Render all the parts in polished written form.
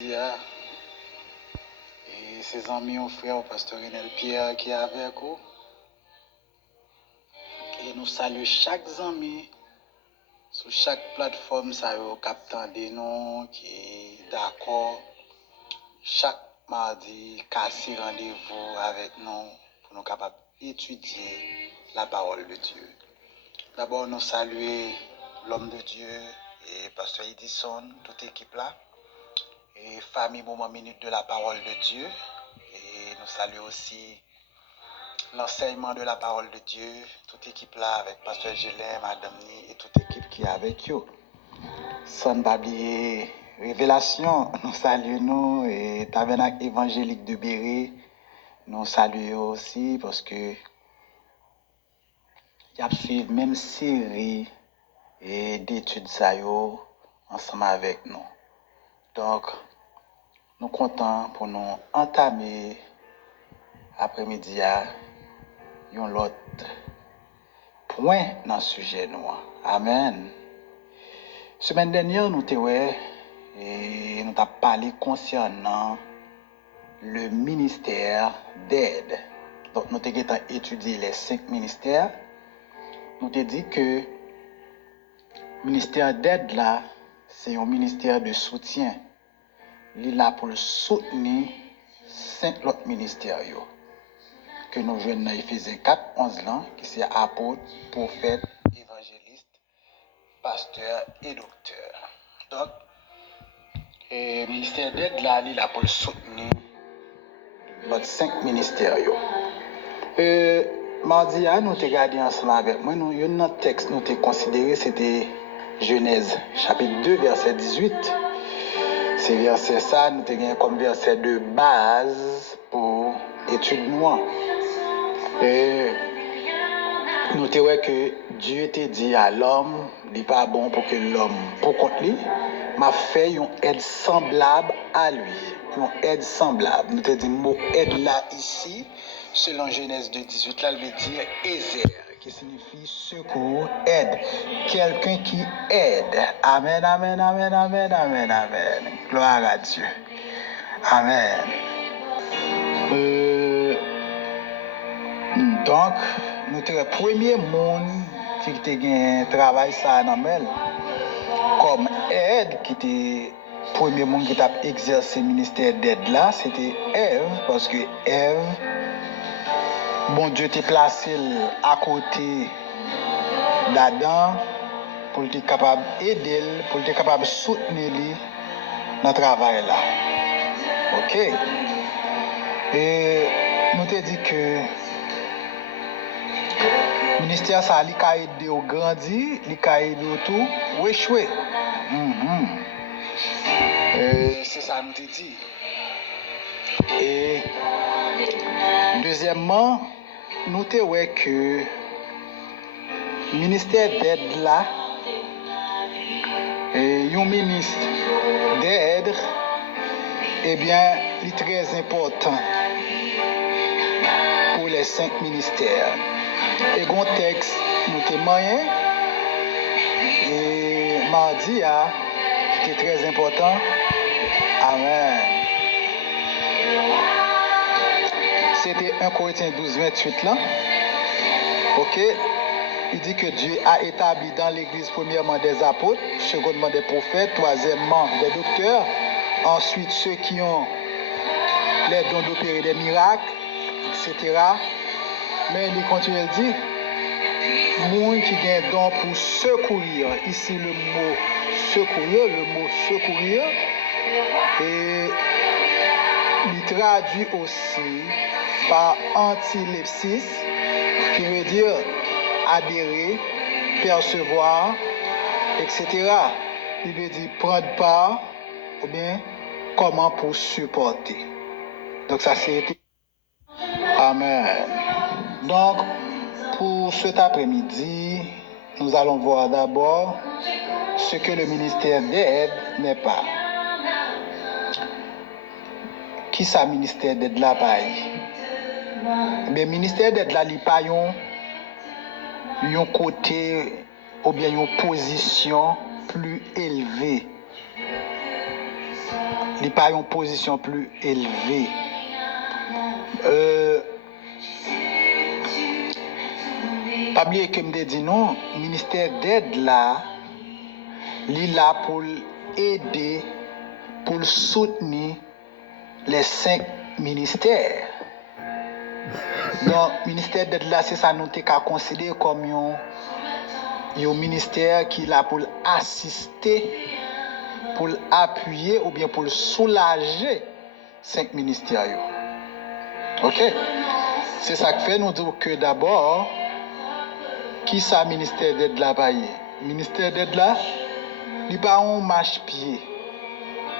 Et ses amis, au frère, au pasteur Renel Pierre qui est avec vous. Et nous saluons chaque ami sur chaque plateforme, ça y est, captant des noms qui est d'accord. Chaque mardi, casser rendez-vous avec nous pour nous capables d'étudier la parole de Dieu. D'abord, nous saluons l'homme de Dieu et pasteur Edison, toute équipe là. Et famille Moment Minute de la parole de Dieu. Et nous saluons aussi l'enseignement de la parole de Dieu, toute équipe là avec Pasteur Gélin, Madame Ni et toute équipe qui est avec eux. Sans oublier Révélation, nous saluons nous et Tabernacle évangélique de Béré, nous saluons aussi parce que il y a suivi même série et d'études ça yo ensemble avec nous. Donc nous comptons pour nous entamer après-midi à un autre point dans le sujet noir. Amen. Semaine dernière, nous avons parlé concernant le ministère d'aide. Donc, nous avons étudié les 5 ministères. Nous avons dit que le ministère d'aide là, c'est un ministère de soutien. Il est là pour soutenir 5 autres ministères que nous jouons dans Éphésiens 4, 11 là, qui c'est apôtre, prophète, évangéliste, pasteur et docteur. Donc, le ministère d'aide là, il est là pour soutenir notre 5 ministères. Mardi, nous avons regardé ensemble avec moi. Nous avons un texte nous avons considéré, c'était Genèse, chapitre 2, verset 18. C'est verset ça, nous avons comme verset de base pour étude noire. Nous avons que Dieu t'a dit à l'homme, il n'est pas bon pour que l'homme, pour contre lui, m'a fait une aide semblable à lui. Une aide semblable. Nous avons dit le mot aide là ici, selon Genèse 2:18, là, il veut dire Ezer, qui signifie secours, aide. Quelqu'un qui aide. Amen, amen, amen, amen, amen, amen. Gloire à Dieu. Amen. Donc, nous sommes le premier monde qui a un travail ça dans comme aide, qui était le premier monde qui a exercé le ministère d'aide là, c'était Ève, parce que Ève, bon Dieu t'a placé à côté d'Adam pour être capable d'aider, pour être capable de soutenir lui dans le travail là. Ok? Et nous t'ai dit que le ministère ça a aidé au grandir, il a aidé au tout, ou échouer. C'est ça nous t'ai dit. Et deuxièmement, nous t'ai dit que le ministère d'aide là, un ministre d'aide, eh bien, il est très important pour les 5 ministères. Et un texte, nous témoignons, et mardi, qui est très important. Amen. C'était 1 Corinthiens 12, 28 là. Ok. Il dit que Dieu a établi dans l'Église premièrement des apôtres, secondement des prophètes, troisièmement des docteurs, ensuite ceux qui ont les dons d'opérer des miracles, etc. Mais il continue à dire, monde qui a un don pour secourir, ici le mot secourir, et il traduit aussi par antilepsis, qui veut dire adhérer, percevoir, etc. Il veut dire prendre part, ou bien comment pour supporter. Donc ça c'est... Amen. Donc, pour cet après-midi, nous allons voir d'abord ce que le ministère d'aide n'est pas. Qui ça, ministère d'aide là, pareil? Le ministère d'aide là, il n'y a pas un côté ou bien une position plus élevée. il pas une position plus élevée. Pas oublier que me dit non, ministère d'aide là, il là pour aider, pour soutenir les 5 ministères. Donc, ministère d'aide là, c'est ça nous t'es considéré comme un ministère qui est là pour assister, pour appuyer ou bien pour soulager 5 ministères. Ok? C'est ça que fait nous dire que d'abord, qui ça ministère d'aide là paye? Ministère d'aide là, il n'y a pas un marche-pied.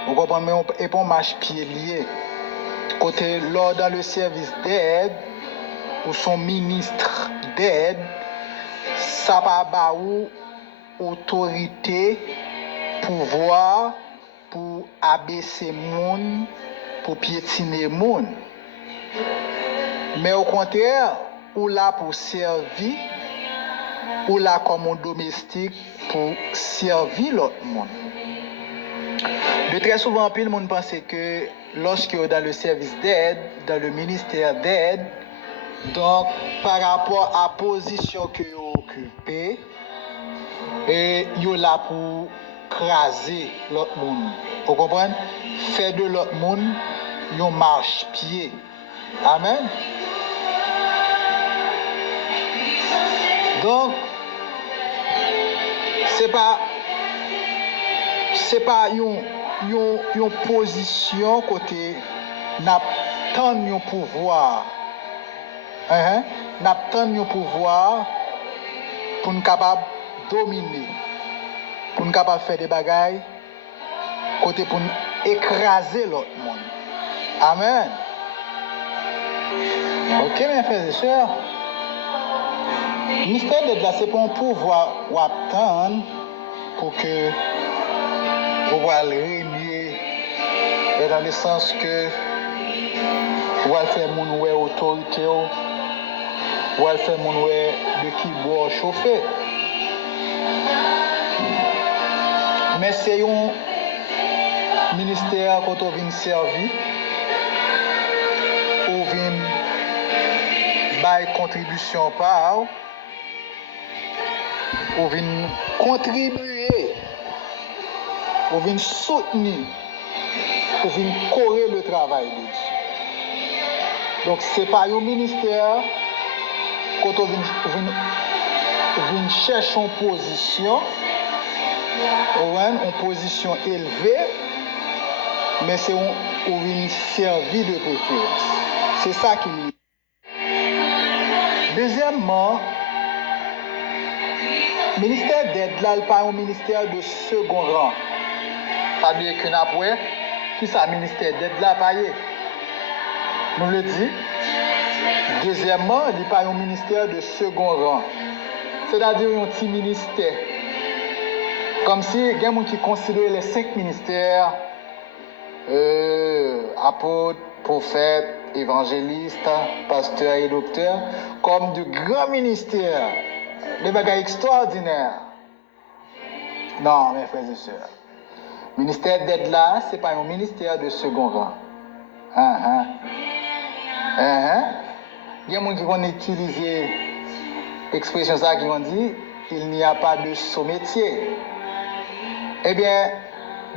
Vous comprenez? Il n'y a pas un marche-pied lié. Côté lors dans le service d'aide, ou son ministre d'aide, ça va ba ou autorité, pouvoir pour abaisser moun, pour piétiner moun. Mais au contraire, ou là pour servir, ou là comme un domestique pour servir l'autre monde. De très souvent, le monde pense que lorsque dans le service d'aide, dans le ministère d'aide, donc par rapport à la position que vous occupez, et vous là pour craser l'autre monde. Vous comprenez? Faire de l'autre monde un marche-pied. Amen. Donc, c'est pas une position côté n'attend un pouvoir. N'attend un pouvoir pour nous capable dominer, pour nous capable faire des bagailles côté pour nous écraser l'autre monde. Amen. OK mes frères et sœurs. Ministère de là, c'est pour un pouvoir ou attendre pour que vous voyez régner dans le sens que vous allez faire mon ouais autorité ou allez faire mon ouais de qui boit chauffer. Mais c'est un ministère quand on vient servir ou vient bailler contribution par ou vient contribuer ou vient soutenir ou vient correr le travail de Dieu. Donc c'est pas un ministère quand on vient chercher une position une position élevée, mais c'est on vient servir de préférence. C'est ça qui est. Deuxièmement, le ministère d'aide là, n'est pas un ministère de second rang. Ça veut dire que nous qui ça ministère d'aide là payé. Nous le dit. Deuxièmement, il n'est pas un ministère de second rang. C'est-à-dire un petit ministère. Comme si il y a des gens qui considèrent les 5 ministères, apôtres, prophètes, évangélistes, pasteurs et docteurs, comme de grands ministères, des bagages extraordinaires. Non, mes frères et sœurs. Le ministère d'aide là, ce n'est pas un ministère de second rang. Il y a des gens qui vont utiliser l'expression ça qui vont dire il n'y a pas de sous-métier. Eh bien,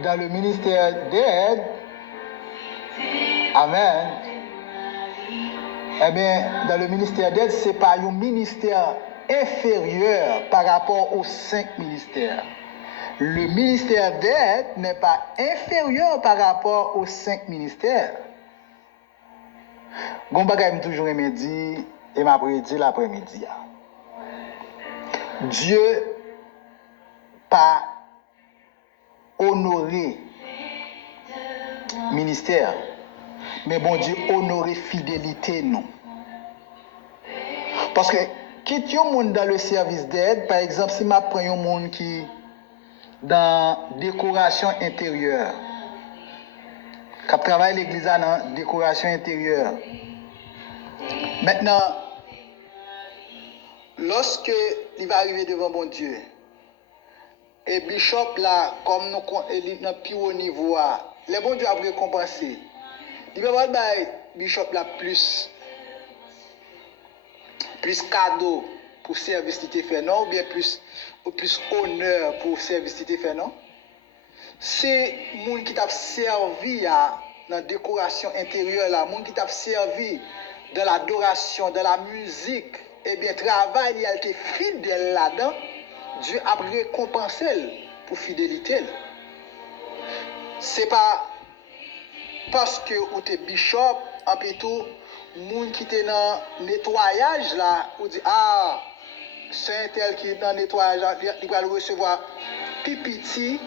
dans le ministère d'aide, amen. Eh bien, dans le ministère d'aide, ce n'est pas un ministère inférieur par rapport aux 5 ministères. Le ministère d'aide n'est pas inférieur par rapport aux 5 ministères. Gombaga m'a toujours aimé dire et m'a prédit l'après-midi. Dieu pas honoré ministère, mais bon Dieu honoré fidélité non. Parce que quitte un monde dans le service d'aide, par exemple, si je prends un monde qui dans décoration intérieure, qui travaille l'église dans décoration intérieure. Maintenant, lorsque il va arriver devant bon Dieu, et bishop là, comme nous dans plus haut niveau, les bons Dieu a récompensé. Il va pas bishop là plus cadeau pour service qui te fait non ou bien plus honneur pour service qui te fait non. C'est monde qui t'a servi dans la décoration intérieure là, monde qui t'a servi dans l'adoration, dans la musique, et bien travail il a été fidèle là-dedans, Dieu a récompensé pour fidélité. C'est pas parce que ou t'es bishop en tout monde qui était dans nettoyage là ou dit ah c'est un tel qui est dans nettoyage il va le recevoir pipiti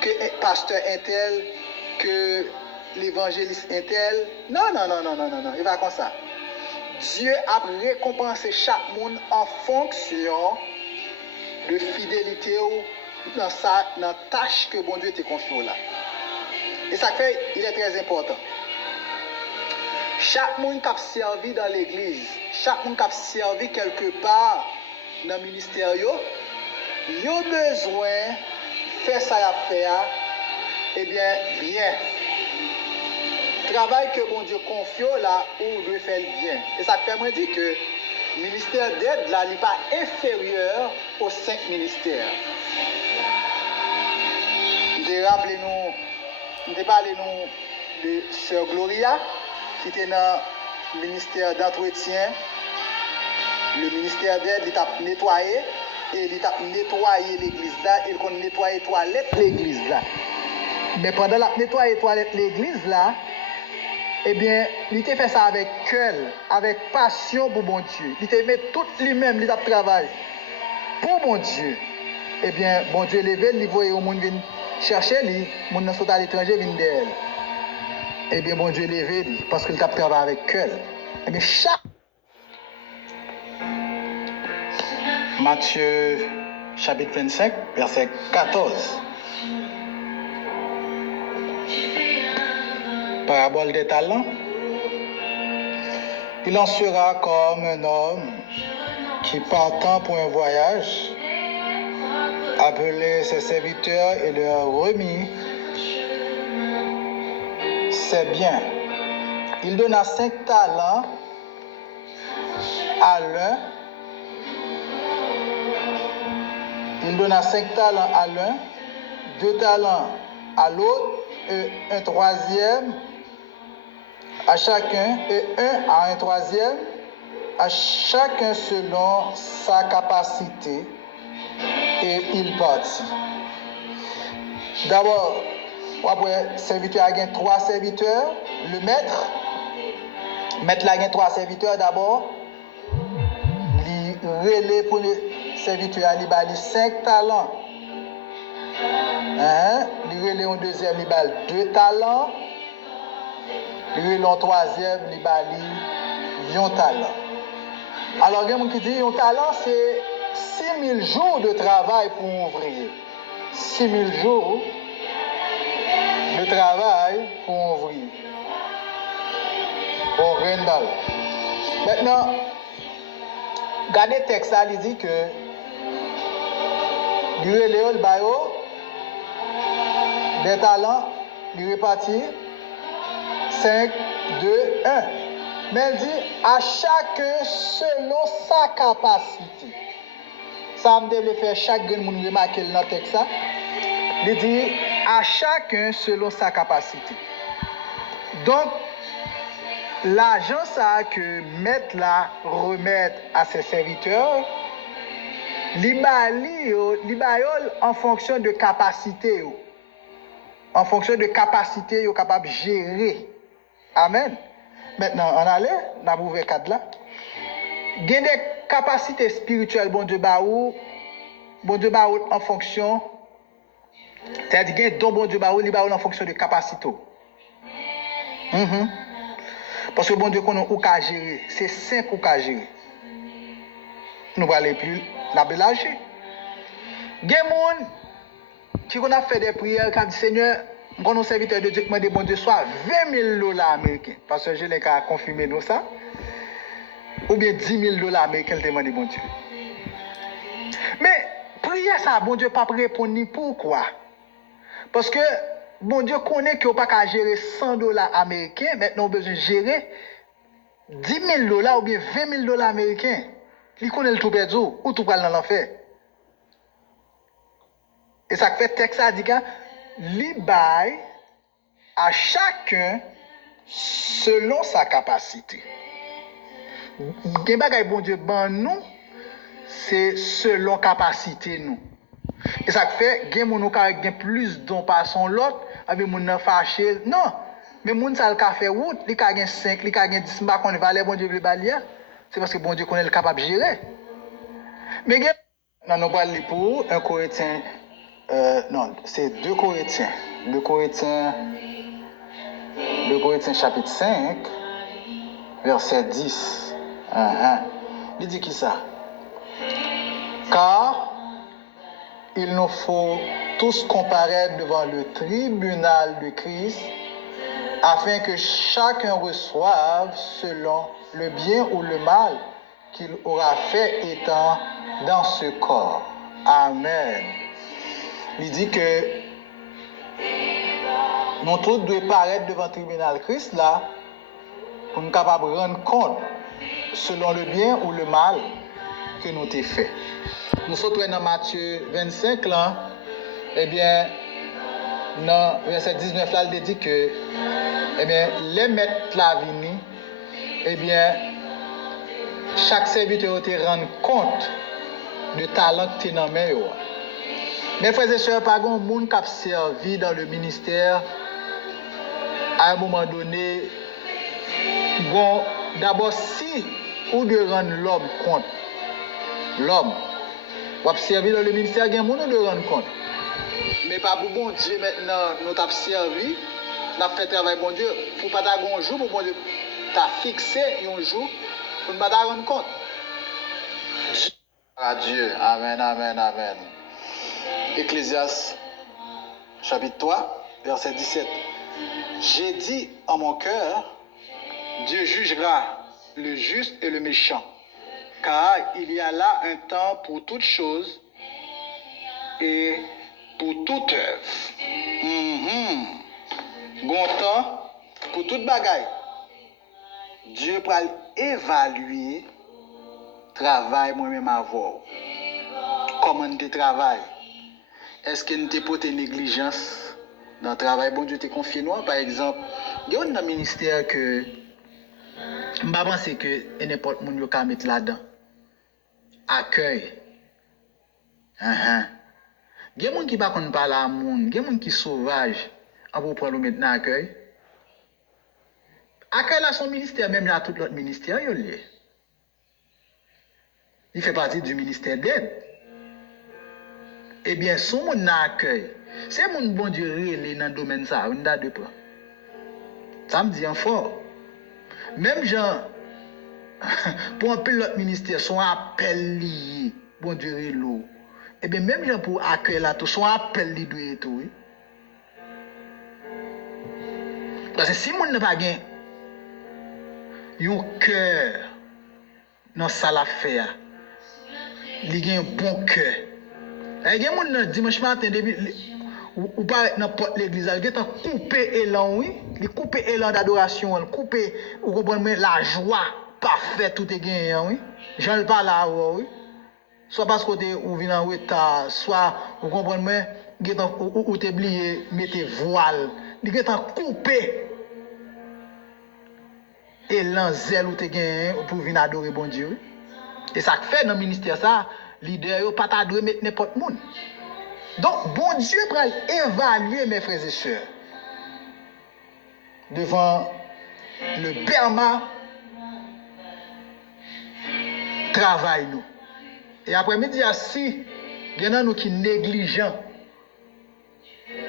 que pasteur un tel que l'évangéliste un tel non il va comme ça. Dieu a récompensé chaque monde en fonction de fidélité ou dans la tâche que bon Dieu te confie là. Et ça fait, il est très important. Chaque monde qui a servi dans l'église, chaque monde qui a servi quelque part dans le ministère, il a besoin de faire ça à faire, eh bien. Travail que bon Dieu confie là, où veut faire bien. Et ça fait moi dire que le ministère d'aide là n'est pas inférieur aux 5 ministères. Nous parlé de Sœur Gloria qui était dans le ministère d'entretien, le ministère d'aide, il a nettoyé et il a nettoyé l'église là, il a nettoyé les toilettes l'église là. Mais pendant la nettoyer les toilettes l'église là, eh bien, il a fait ça avec cœur, avec passion pour bon Dieu. Il a mis tout lui-même, il a travaillé pour bon Dieu. Eh bien, bon Dieu levé, il voyait au monde venir chercher lui, mon dans à l'étranger vient d'elle. Eh bien, bon Dieu levé lui, parce qu'il a travaillé avec cœur. Eh bien, Matthieu chapitre 25, verset 14. Parabole des talents. Il en sera comme un homme qui partant pour un voyage appelait ses serviteurs et leur remit ses biens. Il donna 5 talents à l'un. Il donna 5 talents à l'un, 2 talents à l'autre et un troisième à chacun et à un troisième à chacun selon sa capacité et il partit. D'abord, après serviteur a 3 serviteurs, le maître là a 3 serviteurs d'abord, il relève pour le serviteur il a 5 talents. Il relève un deuxième il a 2 talents. Le troisième, il a 1 talent. Alors, il y a quelqu'un qui dit 1 talent, c'est 6000 jours de travail pour un ouvrier. 6000 jours de travail pour un ouvrier. Pour Rendal. Maintenant, regardez le texte, il dit que il relève le baillot des talents, il répartit 5, 2, 1. Mais elle dit à chacun selon sa capacité. Ça me devait faire chaque monde remarquer dans le texte. Il dit à chacun selon sa capacité. Donc, l'argent ça que maître là remettre à ses serviteurs, l'ibaliol en fonction de capacité. En fonction de capacité, ils capable de gérer. Amen. Maintenant, on allait, on a ouvert cadre là. Il y a des capacités spirituelles, bon Dieu baou en fonction. C'est-à-dire qu'il y a don bon Dieu baou en fonction de capacité. Parce que bon Dieu qu'on a gérer, c'est 5 qu'on a gérer. Nous allons aller plus la bélager. Il y a des gens qui ont fait des prières qui ont dit Seigneur, quand nous serviteurs de Dieu, demandez bon Dieu soit 20 000 dollars américains. Parce que je l'ai confirmé nous ça. Ou bien 10 000 dollars américains, demandez bon Dieu. Mais prière ça, bon Dieu pas répondre ni pourquoi. Parce que bon Dieu connaît que vous pas qu'à gérer $100 américains, maintenant vous besoin de gérer $10,000 ou bien $20,000 américains. Il connaît le tout perdu ou tout pral dans l'enfer. Et ça fait texte ça dit que li bail à chacun selon sa capacité. Gen bagay bon Dieu ban nous, c'est selon capacité nous. Et ça fait gen moun ka gen plus don par son l'autre, avec moun nan fâché. Non, mais moun ça le ka fait route, li ka gen 5, li ka gen 10, m'pa konn valeur bon Dieu le balia. C'est parce que bon Dieu connaît le capable de gérer. Mais gen nan nous parle pour 1 Corinthiens non, c'est 2 Corinthiens. 2 Corinthiens chapitre 5 verset 10. Il dit qui ça? Car il nous faut tous comparaître devant le tribunal de Christ afin que chacun reçoive selon le bien ou le mal qu'il aura fait étant dans ce corps. Amen. Il dit que nous tous devons paraître devant le tribunal de Christ là pour nous capables de rendre compte selon le bien ou le mal que nous avons fait. Nous sommes dans Matthieu 25 là, eh bien, dans verset 19 là, il dit que, eh bien, les maîtres la vini, eh bien, chaque serviteur te rend compte de talent que tu as dans main. Mes frères et sœurs, pas grand monde qui a servi dans le ministère à un moment donné. Bon, d'abord, si ou de rendre l'homme compte, l'homme, ou observer dans le ministère, il y a un monde de rendre compte. Mais pas pour bon Dieu, maintenant, nous t'avons servi, nous avons fait travail bon Dieu, pour pas d'avoir un jour, pour bon Dieu, t'as fixé un jour, pour ne pas rendre compte. Adieu. Amen, amen, amen. Ecclésiaste, chapitre 3, verset 17. J'ai dit en mon cœur, Dieu jugera le juste et le méchant, car il y a là un temps pour toutes choses et pour toute œuvre. Bon temps pour toute bagaille. Dieu peut évaluer travail moi-même avoir. Comment tu travailles? Est-ce que tu porté négligence dans le travail? Bon Dieu te confie nous, par exemple, il y a un ministère que je pense que n'importe qui peut mettre là-dedans. Accueil. Il y a des gens qui ne parlent pas à monde, il y a des gens qui sont sauvages. On peut prendre maintenant accueil. Accueil là son ministère, même là tout l'autre ministère, il fait partie du ministère d'aide. Eh bien, son monde accueil, c'est mon bon Dieu réel dans le domaine ça, on a deux points. Ça me dit en fort. Même gens, pour un peu l'autre ministère, son appel lié, bon Dieu réel. Eh bien, même gens pour accueil là, tout son appel lié et tout. Oui. Parce que si mon n'a pas gagné, un cœur dans ça l'affaire, il a un bon cœur. Il y a des gens dimanche matin, ou pas dans l'église, il a coupé élan, oui. Il coupé élan d'adoration, il coupé, vous comprenez, la joie parfaite, tout est gagné, oui. J'en ai pas là, oui. Soit parce que vous venez en retard, soit, vous comprenez, ou t'es oublié, mettez voile. Il a coupé élan, zèle, ou t'es gagné, pour venir adorer bon Dieu. Et ça fait dans le ministère, ça, leader, pas t'adorer mettre n'importe monde. Donc, bon Dieu va évaluer mes frères et sœurs devant le Berma travail nous. Et après-midi, si il y en a nous qui négligents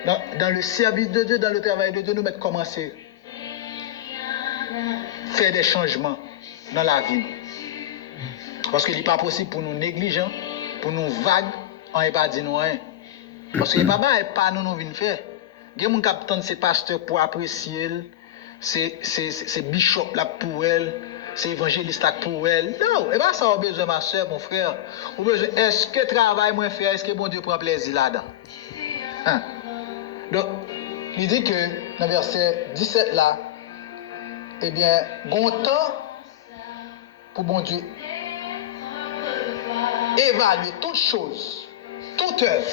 dans le service de Dieu, dans le travail de Dieu, nous mettons commencer à faire des changements dans la vie. Parce qu'il n'est pas possible pour nous négligents, pour nous vagues, on n'est pas dit nous rien. Parce que papa n'est pas nous venons faire. Il y a des gens qui c'est pasteur pour apprécier, c'est bishop là pour elle, c'est évangéliste là pour elle. Non, et pas ça on a besoin ma soeur, mon frère. On besoin est-ce que travail moi faire, est-ce que bon Dieu prend plaisir là-dedans? Donc il dit que dans le verset 17 là, eh bien, bon temps pour bon Dieu évaluer toutes choses, toute œuvre.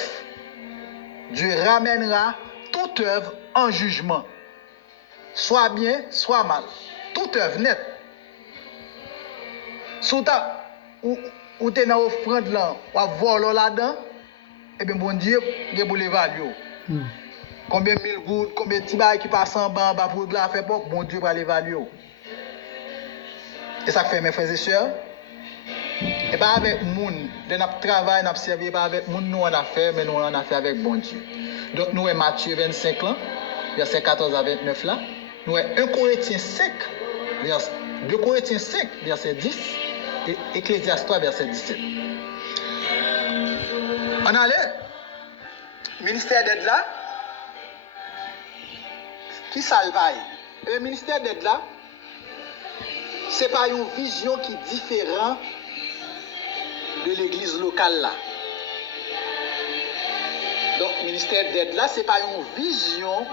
Dieu ramènera toute œuvre en jugement, soit bien, soit mal. Toute œuvre nette. Soutant, ou t'es dans l'offrande là, ou voler là-dedans, eh bien, bon Dieu, il va l'évaluer. Combien de mille gouttes, combien de petits bails qui passent en bas pour la faire pour bon Dieu va l'évaluer. Et ça fait mes frères et sœurs. Et pas avec moun, de notre travail, notre service, pas avec moun nous en affaire, mais nous en affaire avec bon Dieu. Donc nous sommes Matthieu 25 là, verset 14 à 29 là. Nous sommes 1 Corinthiens 5, 2 Corinthiens 5, verset 10, et Ecclésiaste 3, verset 17. On allait, ministère d'aide là, qui salvaille. Le ministère d'aide là, c'est pas une vision qui est différente de l'église locale là. Donc, ministère d'aide là, c'est pas une vision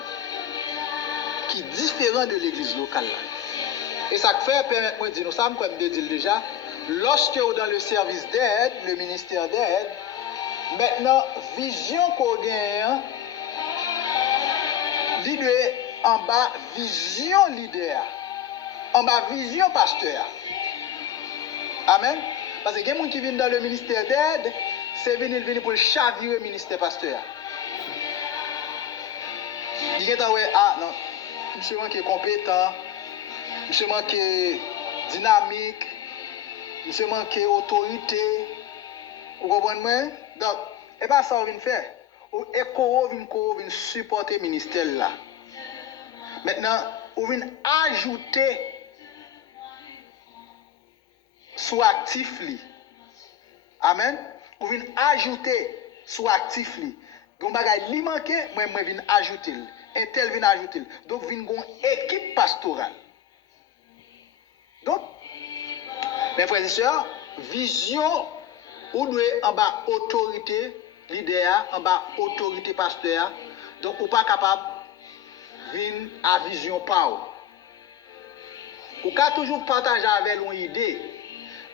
qui est différente de l'église locale là. Et ça fait, permettez-moi de dire, nous sommes comme de dire déjà, lorsque vous dans le service d'aide, le ministère d'aide, maintenant, vision qu'on gagne, leader en bas, vision leader, en bas, vision pasteur. Amen. Parce que il y a des gens qui viennent dans le ministère d'aide, c'est venir pour chavirer le ministère pasteur. Il y a des gens qui non, monsieur manque compétent, monsieur manque dynamique, monsieur manque autorité. Vous comprenez? Donc, et bien ça, on vient faire. On vient supporter le ministère là. Maintenant, on vient ajouter sous actif li. Amen. On vient ajouter sous actif li. Donc bagay li manque, moi vient ajouter. Un tel vient ajouter. Donc vient gon équipe pastorale. Donc mes frères et sœurs, vision ou doit en bas autorité leader, en bas autorité pasteur. Donc ou pas capable vinn à vision pas. Ou ka toujours partager avec une idée.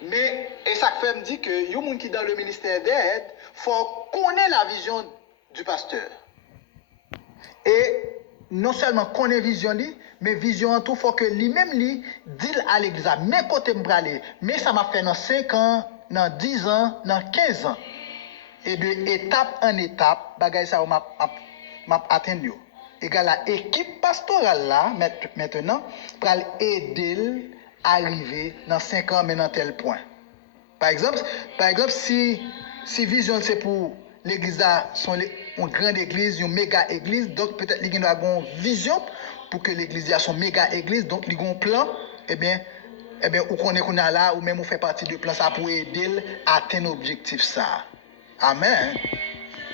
Mais, et ça fait me dire que les gens qui sont dans le ministère d'aide, il faut connaître la vision du pasteur. Et non seulement connaître la vision, mais vision en tout, il faut que lui-même dit à l'église, mais côté m'bralé, mais ça m'a fait dans 5 ans, dans 10 ans, dans 15 ans. Et de étape en étape, bagay ça m'a atteint. Égal à l'équipe pastorale là, maintenant, pour aider arriver dans 5 ans, mais dans tel point. Par exemple, si vision c'est pour l'église, une grande église, une méga église, donc peut-être qu'il y a une vision pour que l'église soit une méga église, donc il y a un plan, eh bien, ou qu'on est là, ou même on fait partie du plan ça pour aider à atteindre l'objectif ça. Amen.